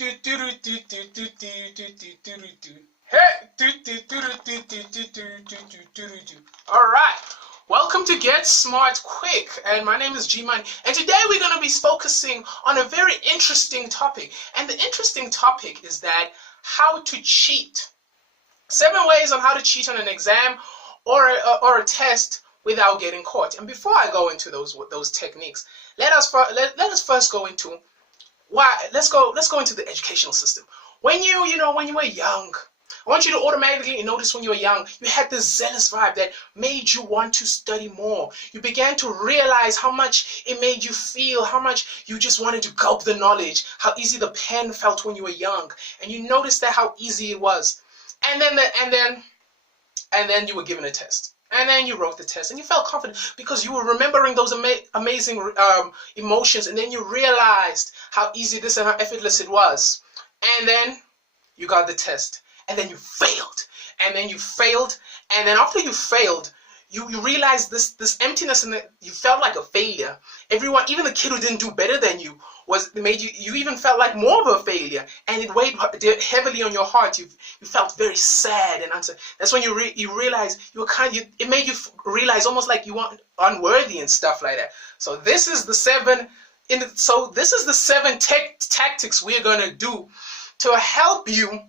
Alright, welcome to Get Smart Quick, and my name is G-Man, and today we're going to be focusing on a very interesting topic, and the interesting topic is that how to cheat. 7 ways on how to cheat on an exam or a test without getting caught. And before I go into those techniques, let us first go into let's go into the educational system. When you were young, I want you to automatically notice when you were young, you had this zealous vibe that made you want to study more. You began to realize how much it made you feel, how much you just wanted to gulp the knowledge, how easy the pen felt when you were young, and you noticed that how easy it was. And then you were given a test. And then you wrote the test and you felt confident because you were remembering those amazing emotions, and then you realized how easy this and how effortless it was. And then you got the test, and then you failed, and then after you failed, you realized this emptiness, and you felt like a failure. Everyone, even the kid who didn't do better than you, you even felt like more of a failure, and it weighed heavily on your heart. You felt very sad and uncertain. That's when you realize it made you realize almost like you weren't unworthy and stuff like that. So this is the 7 tactics we're gonna do to help you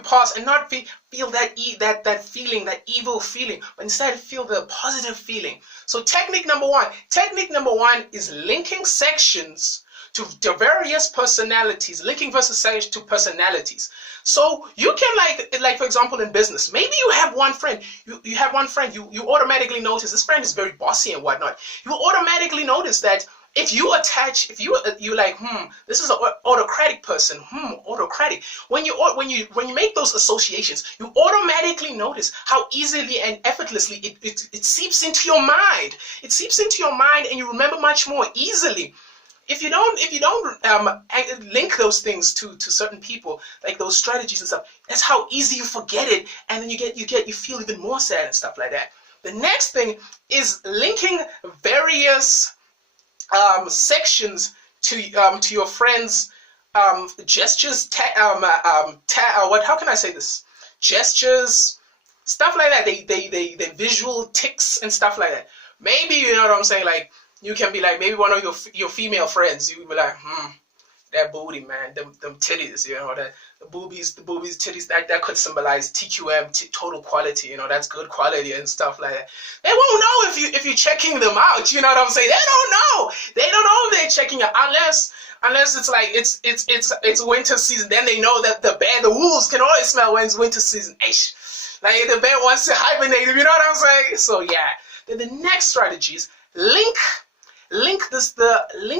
pass and not feel that feeling, that evil feeling, but instead feel the positive feeling. So technique number one is linking sections to various personalities, linking versus sections to personalities. So you can like for example in business, maybe you have one friend, you automatically notice this friend is very bossy and whatnot. You automatically notice that if you like, this is an autocratic person, autocratic. When you make those associations, you automatically notice how easily and effortlessly it seeps into your mind. It seeps into your mind, and you remember much more easily. If you don't link those things to certain people, like those strategies and stuff, that's how easy you forget it, and then you feel even more sad and stuff like that. The next thing is linking various sections to your friends' gestures, how can I say this? Gestures, stuff like that. They visual tics and stuff like that. Maybe, you know what I'm saying, like you can be like, maybe one of your female friends, you be like, that booty, man, them titties, you know, the boobies, titties, that could symbolize TQM, total quality, you know, that's good quality and stuff like that. They won't know if you're checking them out, you know what I'm saying? They don't know if they're checking it, unless it's like it's winter season. Then they know that the wolves can always smell when it's winter season. Like the bear wants to hibernate, you know what I'm saying? So yeah. Then the next strategy is link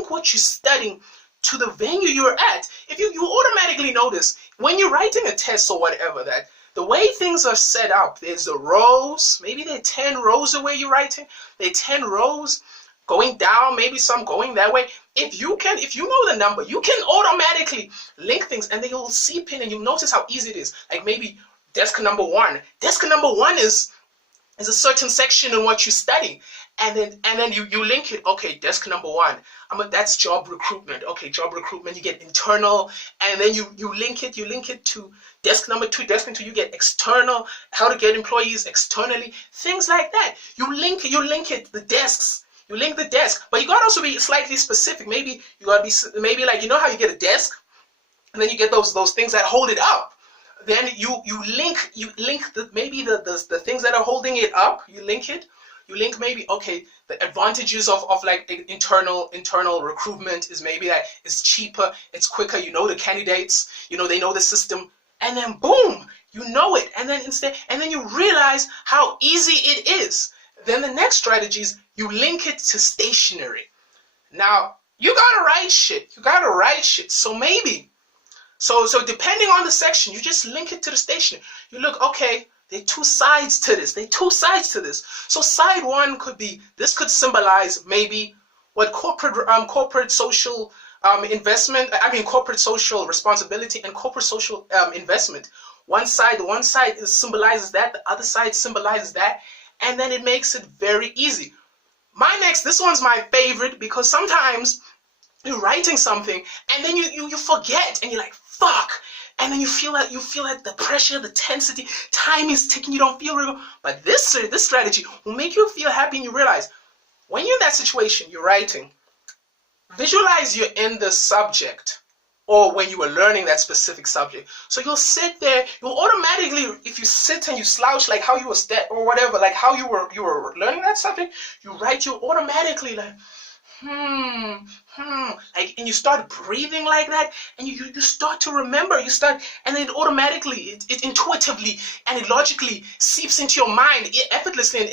what you're studying to the venue you're at. If you automatically notice when you're writing a test or whatever, that the way things are set up, there's the rows, maybe there are 10 rows the way you're writing, there are 10 rows going down, maybe some going that way. If you know the number, you can automatically link things, and they will seep in, and you'll notice how easy it is. Like maybe desk number one is a certain section in what you study. And then you link it. Okay, desk number 1. That's job recruitment. Okay, job recruitment. You get internal, and then you link it to desk number 2. Desk number 2, you get external. How to get employees externally. Things like that. You link it. The desks. You link the desk, but you gotta also be slightly specific. Maybe you gotta be like, you know how you get a desk, and then you get those things that hold it up. Then you link the things that are holding it up. You link it. You link maybe, okay, the advantages of like internal recruitment is maybe that it's cheaper, it's quicker, you know the candidates, you know, they know the system, and then boom, you know it, and then you realize how easy it is. Then the next strategy is you link it to stationery. Now, you gotta write shit. So maybe, so depending on the section, you just link it to the stationery. You look, okay, there are 2 sides to this. So side 1 could be, this could symbolize maybe what corporate social investment, corporate social responsibility and corporate social investment. One side symbolizes that, the other side symbolizes that, and then it makes it very easy. This one's my favorite, because sometimes you're writing something, and then you forget, and you're like, fuck. And then you feel like the pressure, the tensity, time is ticking, you don't feel real. But this strategy will make you feel happy, and you realize when you're in that situation, you're writing, visualize you're in the subject, or when you were learning that specific subject. So you'll sit there, you'll automatically, if you sit and you slouch like how you were or whatever, like how you were learning that subject, you write, you automatically like, like, and you start breathing like that, and you start to remember, and then it automatically, it intuitively and it logically seeps into your mind effortlessly and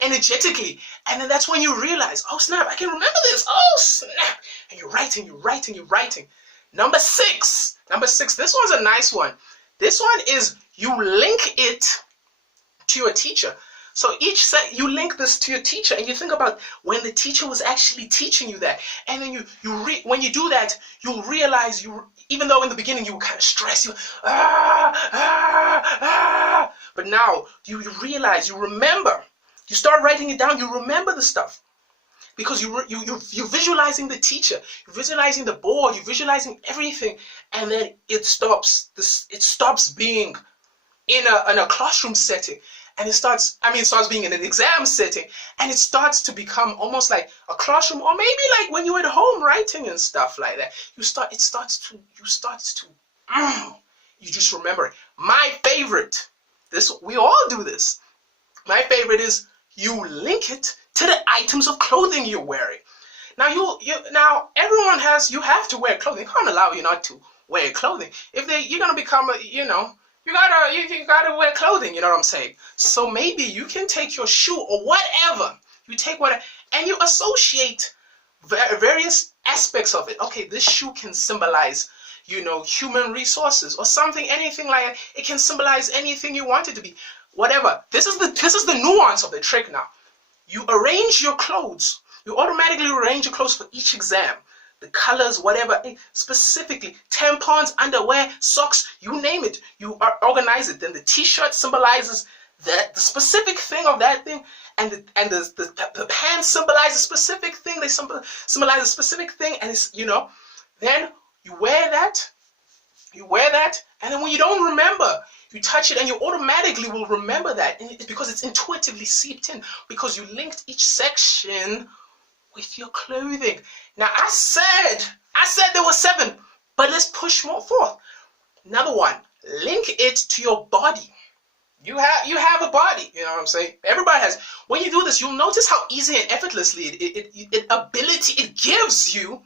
energetically, and then that's when you realize, oh snap, I can remember this, oh snap, and you're writing. Number six, this one's a nice one. This one is you link it to your teacher. So you link this to your teacher, and you think about when the teacher was actually teaching you that, and then when you do that, you'll realize even though in the beginning you were kind of stressed, but now you realize, you remember, you start writing it down, you remember the stuff. Because you're visualizing the teacher, you're visualizing the board, you're visualizing everything, and then it stops being in a classroom setting, and it starts being in an exam setting, and it starts to become almost like a classroom, or maybe like when you're at home writing and stuff like that. You just remember it. My favorite, we all do this. My favorite is you link it to the items of clothing you're wearing. Now now everyone you have to wear clothing. They can't allow you not to wear clothing. If you're gonna become you gotta wear clothing, you know what I'm saying? So maybe you can take your shoe or whatever. You take whatever and you associate various aspects of it. Okay, this shoe can symbolize, human resources or something, anything like that. It can symbolize anything you want it to be. Whatever. This is the nuance of the trick now. You arrange your clothes. You automatically arrange your clothes for each exam. The colors, whatever, specifically, tampons, underwear, socks, you name it. You organize it. Then the t-shirt symbolizes the specific thing of that thing, and the pants symbolize a specific thing. They symbolize a specific thing, and it's, then you wear that, and then when you don't remember, you touch it and you automatically will remember that, and it's because it's intuitively seeped in, because you linked each section with your clothing. Now I said there were 7, but let's push more forth. Another one, link it to your body. You have a body, you know what I'm saying? Everybody has. When you do this, you'll notice how easy and effortlessly it gives you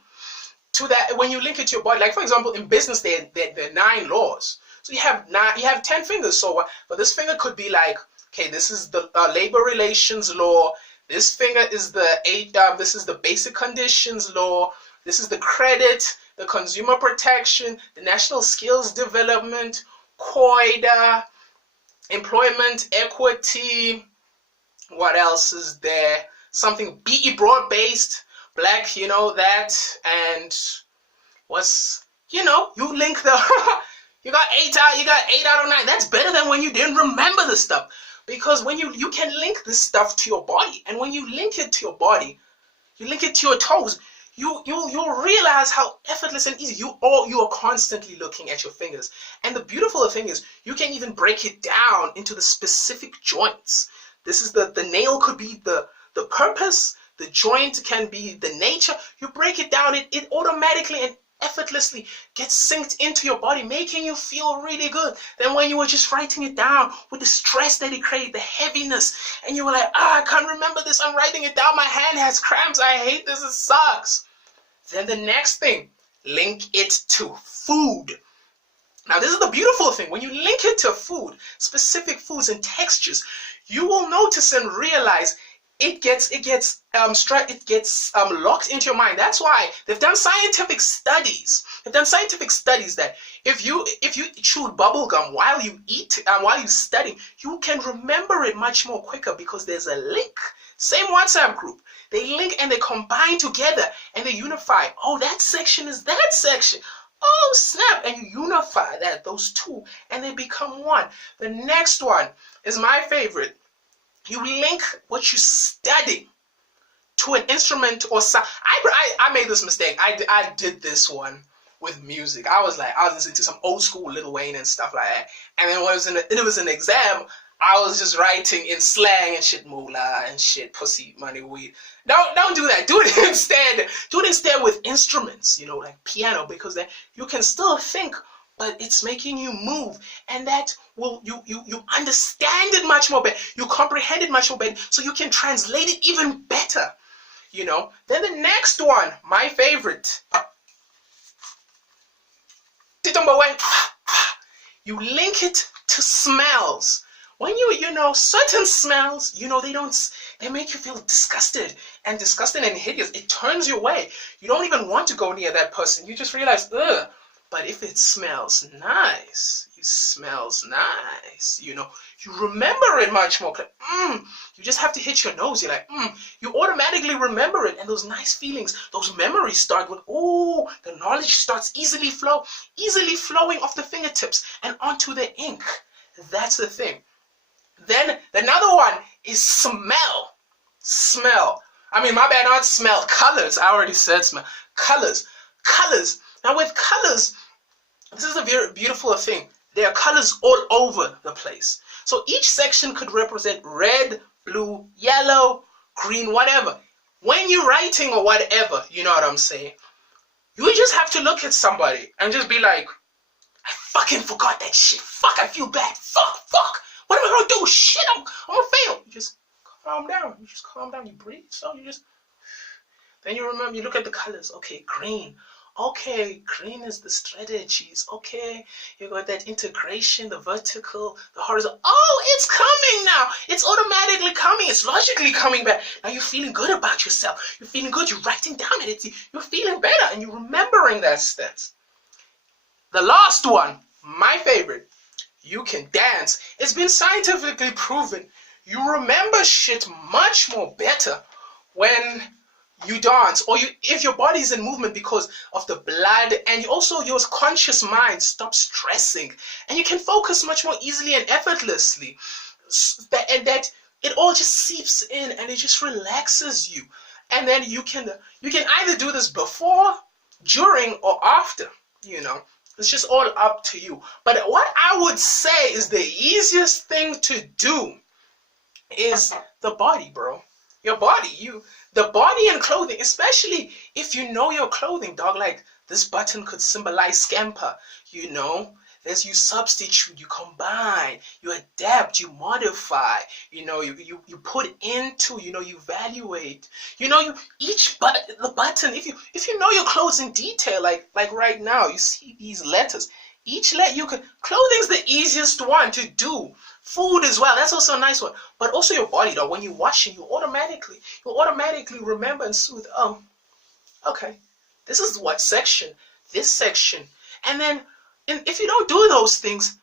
to that when you link it to your body. Like for example, in business, there are 9 laws. So you have 10 fingers. So but this finger could be like, okay, this is the labor relations law. This finger is this is the basic conditions law. This is the credit, the consumer protection, the national skills development, COIDA, employment equity. What else is there? Something BE broad-based, black, that, and what's, you link the you got 8 out of 9. That's better than when you didn't remember the stuff. Because when you can link this stuff to your body, and when you link it to your body, you link it to your toes, you'll realize how effortless and easy you are constantly looking at your fingers. And the beautiful thing is you can even break it down into the specific joints. This is the nail could be the purpose, the joint can be the nature. You break it down, it automatically and effortlessly gets synced into your body, making you feel really good. Then when you were just writing it down with the stress that it created, the heaviness, and you were like, I can't remember this, I'm writing it down, my hand has cramps, I hate this, it sucks. Then the next thing, link it to food. Now this is the beautiful thing. When you link it to food, specific foods and textures, you will notice and realize it gets locked into your mind. That's why they've done scientific studies. That if you chew bubble gum while you eat, while you study, you can remember it much more quicker because there's a link. Same WhatsApp group. They link and they combine together and they unify. Oh, that section is that section. Oh, snap. And you unify those two, and they become one. The next one is my favorite. You link what you study to an instrument or sound. I made this mistake. I did this one with music. I was listening to some old school Lil Wayne and stuff like that. And then when it was an exam, I was just writing in slang and shit, moolah and shit, pussy, money, weed. Don't do that. Do it instead. Do it instead with instruments, like piano, because then you can still think, but it's making you move, and that will you understand it much more better. You comprehend it much more better, so you can translate it even better. Then the next one, my favorite. You link it to smells. When certain smells, they make you feel disgusted and hideous. It turns you away. You don't even want to go near that person. You just realize, ugh. But if it smells nice, you remember it much more. You just have to hit your nose. You're like, you automatically remember it. And those nice feelings, those memories start with, the knowledge starts easily flowing off the fingertips and onto the ink. That's the thing. Then another one is smell. Smell. I mean, my bad, not smell. Colors. I already said smell. Colors. Now with colors, this is a very beautiful thing. There are colors all over the place. So each section could represent red, blue, yellow, green, whatever. When you're writing or whatever, you know what I'm saying? You just have to look at somebody and just be like, I fucking forgot that shit. Fuck, I feel bad. Fuck. What am I gonna do? Shit, I'm gonna fail. You just calm down. You breathe. So then you remember, you look at the colors. Okay, green. Okay, green is the strategies. Okay, you got that integration, the vertical, the horizontal. Oh, it's coming now. It's automatically coming. It's logically coming back. Now you're feeling good about yourself. You're feeling good. You're writing down it. You're feeling better, and you're remembering that stats. The last one, my favorite. You can dance. It's been scientifically proven. You remember shit much more better when you dance, or if your body is in movement because of the blood, and also your conscious mind stops stressing, and you can focus much more easily and effortlessly, and that it all just seeps in and it just relaxes you. And then you can either do this before, during, or after. It's just all up to you. But what I would say is the easiest thing to do is the body, bro. Your body, the body and clothing, especially if you know your clothing, dog. Like this button could symbolize scamper, As you substitute, you combine, you adapt, you modify, you put into, you evaluate, the button. If you know your clothes in detail, like right now, you see these letters. Each letter clothing's the easiest one to do. Food as well, that's also a nice one. But also your body, though, when you wash it, you automatically remember and soothe. Okay, this is what section, this section, and then. And if you don't do those things,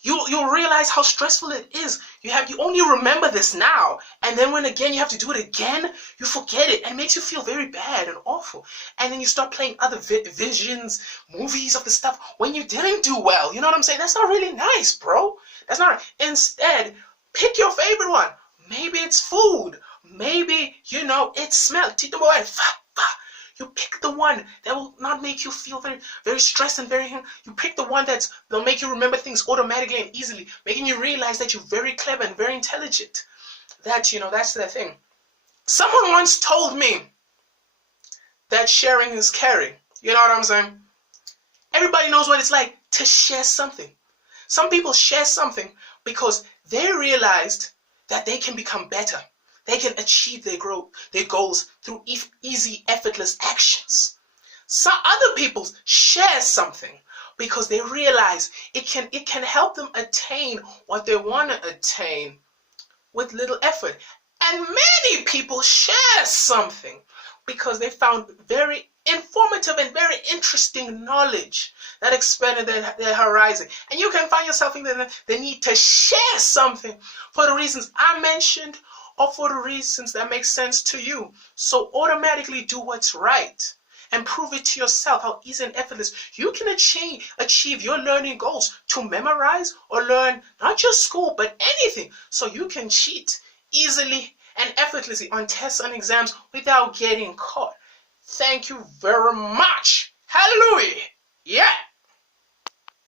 you'll realize how stressful it is. You only remember this now, and then when again you have to do it again, you forget it, and it makes you feel very bad and awful. And then you start playing other visions, movies of the stuff when you didn't do well. You know what I'm saying? That's not really nice, bro. That's not. Instead, pick your favorite one. Maybe it's food. Maybe it's smell. You pick the one that will not make you feel very, very stressed and you pick the one that'll make you remember things automatically and easily, making you realize that you're very clever and very intelligent. That's the thing. Someone once told me that sharing is caring. You know what I'm saying? Everybody knows what it's like to share something. Some people share something because they realized that they can become better. They can achieve their goals through easy, effortless actions. Some other people share something because they realize it can help them attain what they want to attain with little effort. And many people share something because they found very informative and very interesting knowledge that expanded their horizon. And you can find yourself in the need to share something for the reasons I mentioned, or for the reasons that make sense to you. So automatically do what's right and prove it to yourself how easy and effortless you can achieve your learning goals, to memorize or learn not just school but anything. So you can cheat easily and effortlessly on tests and exams without getting caught. Thank you very much. Hallelujah. Yeah.